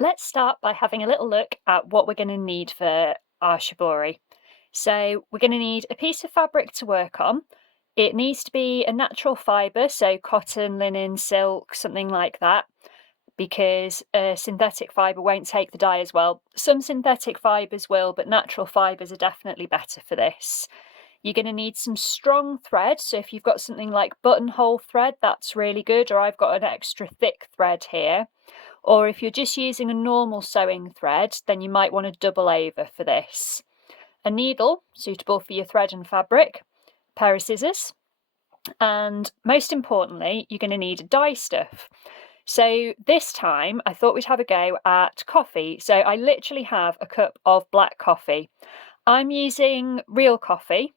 Let's start by having a little look at what we're going to need for our shibori. So we're going to need a piece of fabric to work on. It needs to be a natural fibre, so cotton, linen, silk, something like that, because a synthetic fibre won't take the dye as well. Some synthetic fibres will, but natural fibres are definitely better for this. You're going to need some strong thread, so if you've got something like buttonhole thread, that's really good, or I've got an extra thick thread here. Or if you're just using a normal sewing thread, then you might want to double over for this. A needle, suitable for your thread and fabric, a pair of scissors, and most importantly, you're going to need a dye stuff. So this time I thought we'd have a go at coffee. So I literally have a cup of black coffee. I'm using real coffee,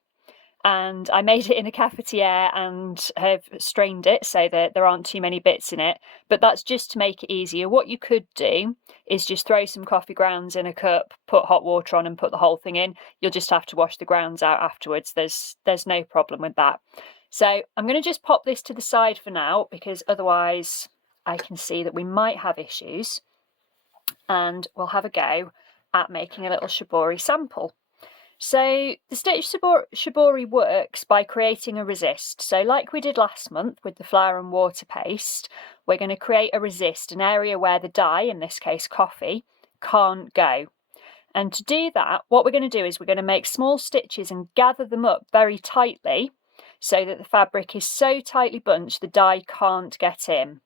and I made it in a cafetiere and have strained it so that there aren't too many bits in it, but that's just to make it easier. What you could do is just throw some coffee grounds in a cup, put hot water on and put the whole thing in. You'll just have to wash the grounds out afterwards. There's no problem with that. So I'm going to just pop this to the side for now, because otherwise I can see that we might have issues, and we'll have a go at making a little shibori sample. So the stitch shibori works by creating a resist. So like we did last month with the flour and water paste, we're going to create a resist, an area where the dye, in this case coffee, can't go. And to do that, what we're going to do is we're going to make small stitches and gather them up very tightly so that the fabric is so tightly bunched the dye can't get in.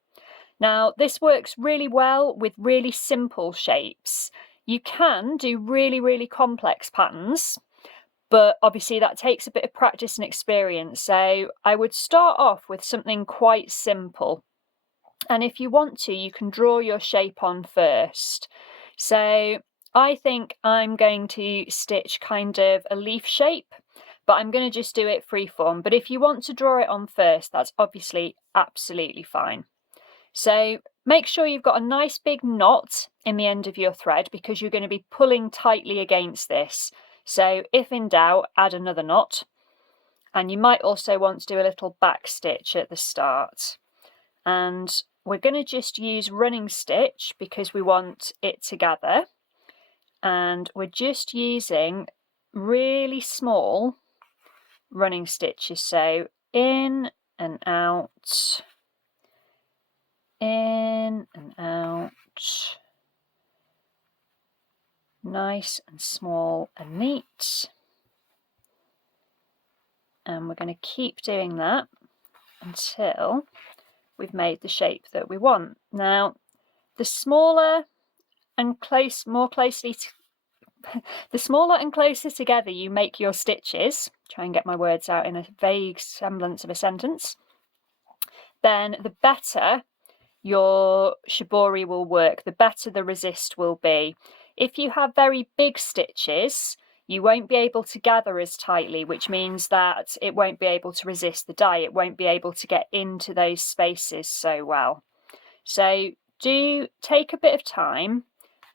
Now, this works really well with really simple shapes. You can do really, really complex patterns, but obviously that takes a bit of practice and experience. So I would start off with something quite simple. And if you want to, you can draw your shape on first. So I think I'm going to stitch kind of a leaf shape, but I'm going to just do it freeform. But if you want to draw it on first, that's obviously absolutely fine. So make sure you've got a nice big knot in the end of your thread, because you're going to be pulling tightly against this. So if in doubt, add another knot. And you might also want to do a little back stitch at the start. And we're going to just use running stitch because we want it to gather. And we're just using really small running stitches. So in and out, in and out, nice and small and neat. And we're going to keep doing that until we've made the shape that we want. Now, the smaller and more closely the smaller and closer together you make your stitches, try and get my words out in a vague semblance of a sentence, then the better your shibori will work, the better the resist will be. If you have very big stitches, you won't be able to gather as tightly, which means that it won't be able to resist the dye. It won't be able to get into those spaces so well. So do take a bit of time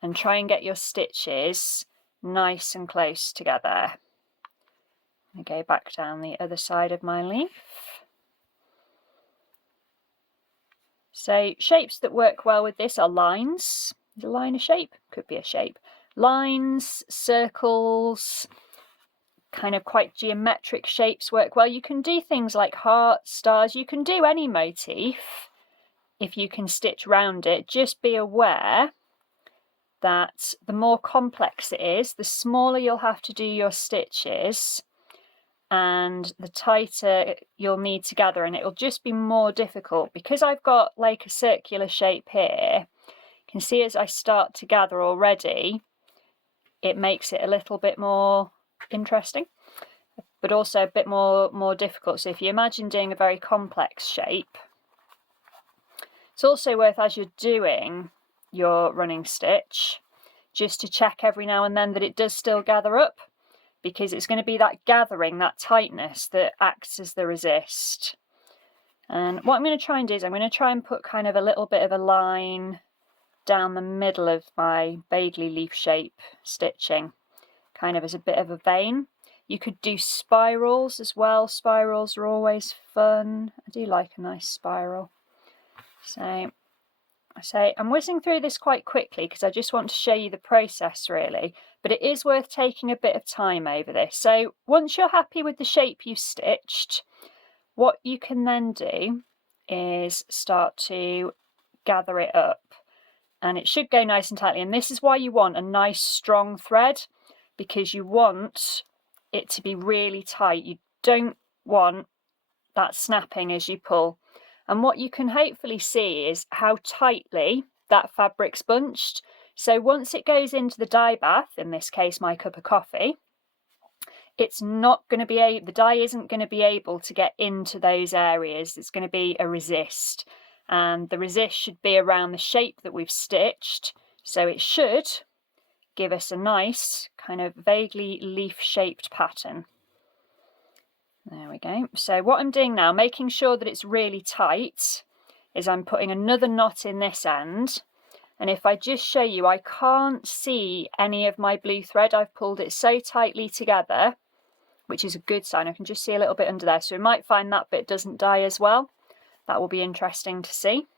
and try and get your stitches nice and close together. I go back down the other side of my leaf. So shapes that work well with this are lines. Is a line a shape? Could be a shape. Lines, circles, kind of quite geometric shapes work well. You can do things like hearts, stars. You can do any motif if you can stitch round it. Just be aware that the more complex it is, the smaller you'll have to do your stitches and the tighter you'll need to gather, and it'll just be more difficult. Because I've got like a circular shape here, you can see as I start to gather already, it makes it a little bit more interesting, but also a bit more difficult. So if you imagine doing a very complex shape, it's also worth, as you're doing your running stitch, just to check every now and then that it does still gather up, because it's going to be that gathering, that tightness, that acts as the resist. And what I'm going to try and do is I'm going to try and put kind of a little bit of a line down the middle of my Bagley leaf shape stitching, kind of as a bit of a vein. You could do spirals as well. Spirals are always fun. I do like a nice spiral. So So I'm whizzing through this quite quickly because I just want to show you the process really, but it is worth taking a bit of time over this. So once you're happy with the shape you've stitched, what you can then do is start to gather it up, and it should go nice and tightly. And this is why you want a nice strong thread, because you want it to be really tight. You don't want that snapping as you pull. And what you can hopefully see is how tightly that fabric's bunched. So once it goes into the dye bath, in this case my cup of coffee, it's not going to be the dye isn't going to be able to get into those areas. It's going to be a resist, and the resist should be around the shape that we've stitched, so it should give us a nice kind of vaguely leaf shaped pattern. There we go. So what I'm doing now, making sure that it's really tight, is I'm putting another knot in this end. And if I just show you, I can't see any of my blue thread. I've pulled it so tightly together, which is a good sign. I can just see a little bit under there. So we might find that bit doesn't dye as well. That will be interesting to see.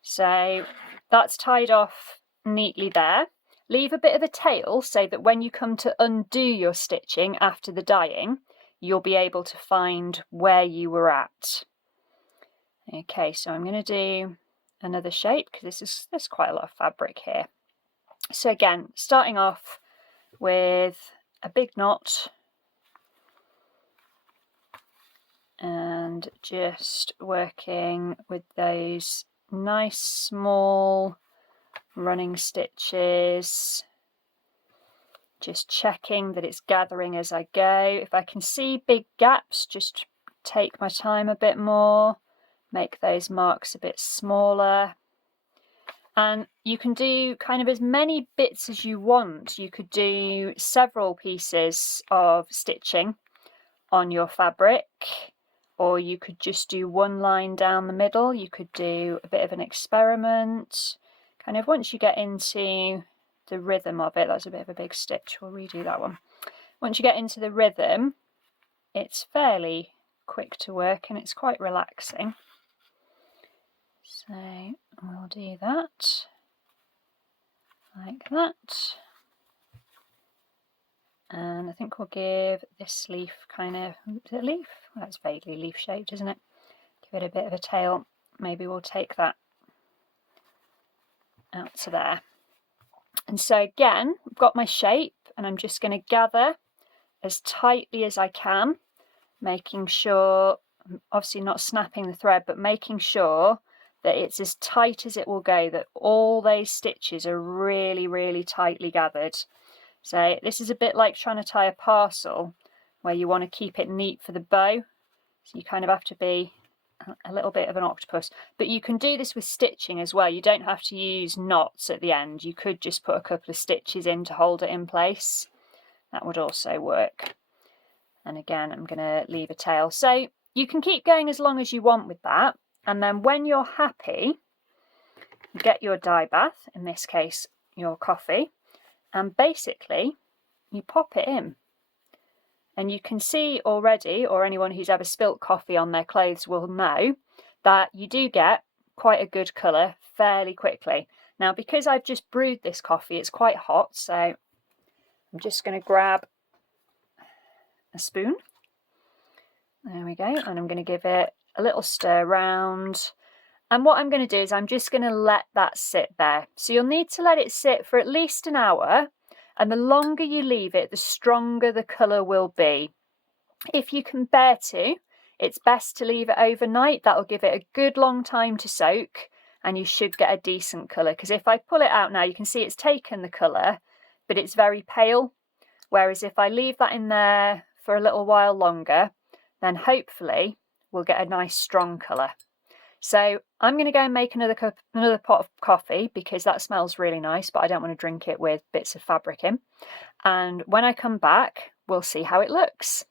So that's tied off neatly there. Leave a bit of a tail so that when you come to undo your stitching after the dyeing, you'll be able to find where you were at. Okay, so I'm going to do another shape because there's quite a lot of fabric here. So again, starting off with a big knot and just working with those nice small running stitches, just checking that it's gathering as I go. If I can see big gaps, just take my time a bit more, make those marks a bit smaller. And you can do kind of as many bits as you want. You could do several pieces of stitching on your fabric, or you could just do one line down the middle. You could do a bit of an experiment. Kind of once you get into the rhythm of it, that's a bit of a big stitch, we'll redo that one. Once you get into the rhythm, it's fairly quick to work and it's quite relaxing. So we'll do that, like that. And I think we'll give this leaf kind of, is it a leaf? Well, that's vaguely leaf shaped, isn't it? Give it a bit of a tail. Maybe we'll take that out to there. And so again, I've got my shape and I'm just going to gather as tightly as I can, making sure, obviously not snapping the thread, but making sure that it's as tight as it will go, that all those stitches are really, really tightly gathered. So this is a bit like trying to tie a parcel where you want to keep it neat for the bow. So you kind of have to be a little bit of an octopus. But you can do this with stitching as well. You don't have to use knots at the end. You could just put a couple of stitches in to hold it in place. That would also work. And again, I'm going to leave a tail. So you can keep going as long as you want with that. And then when you're happy, you get your dye bath, in this case, your coffee, and basically you pop it in. And you can see already, or anyone who's ever spilt coffee on their clothes will know, that you do get quite a good colour fairly quickly. Now, because I've just brewed this coffee, it's quite hot, so I'm just going to grab a spoon. There we go. And I'm going to give it a little stir round. And what I'm going to do is I'm just going to let that sit there. So you'll need to let it sit for at least an hour. And the longer you leave it, the stronger the colour will be. If you can bear to, it's best to leave it overnight. That'll give it a good long time to soak and you should get a decent colour. Because if I pull it out now, you can see it's taken the colour, but it's very pale. Whereas if I leave that in there for a little while longer, then hopefully we'll get a nice strong colour. So I'm going to go and make another pot of coffee because that smells really nice, but I don't want to drink it with bits of fabric in. And when I come back, we'll see how it looks.